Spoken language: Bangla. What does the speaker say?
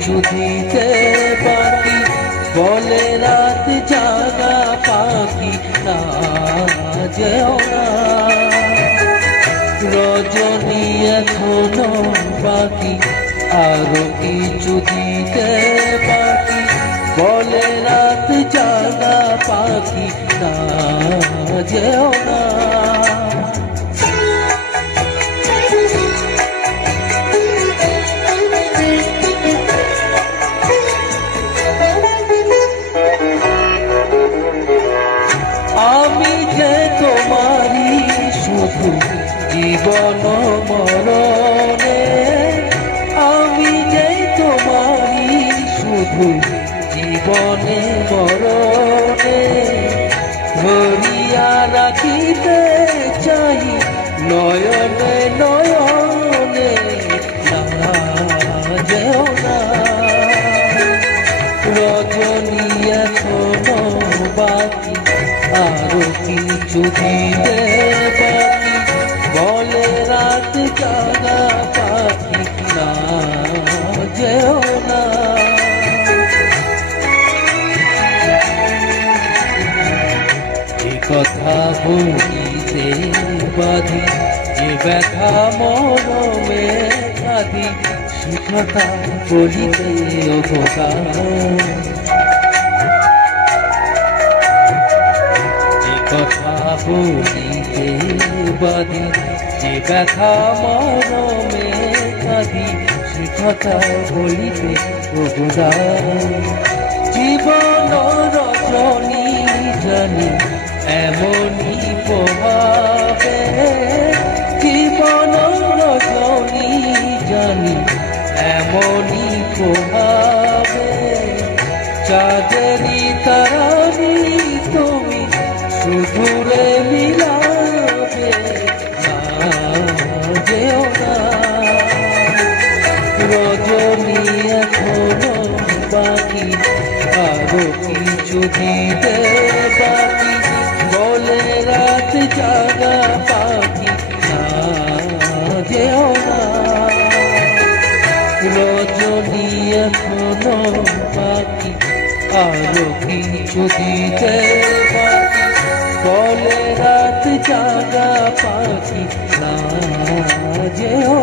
কিছু দিতে বাকি, বলে রাত জাগা পাখি না যেও না। রজনী এখনো বাকি, আরো কিছু দিতে বাকি, বলে রাত জাগা পাখি না যেও না। আমি যে তোমারই শুধু জীবন মরণে, আমি যে তোমারই শুধু জীবনে মরণে, ধরিয়া রাখিতে চাই নয়নে নয়নে না যেও না। রজনী এখনো বাকি, আরো কিছু দিতে বাকি, বলে রাত জাগা পাখি না যেও না। এ কথা বলিতে বাঁধি, যে ব্যথা মরমে কাঁদি, সে কথা বলিতে অবকাশ। কথা বলিতে বাঁধি, যে ব্যথা মরমে কাঁদি, সে কথা বলিতে অবদান। জীবন রজনী জানি এমনই প্রভাবে, জীবন রজনী জানি এমনই প্রভাবে, চাঁদেরই তারানি তুমি সুদূরে মিলাবে না যেও না। রজনী এখনো বাকি, আরো কিছু দিতে বাকি, বলে রাত জাগা পাখি না যেও না। রজনী এখনো বাকি, আরো কিছু দিতে বাকি, বলে রাত জাগা পাখি না যেও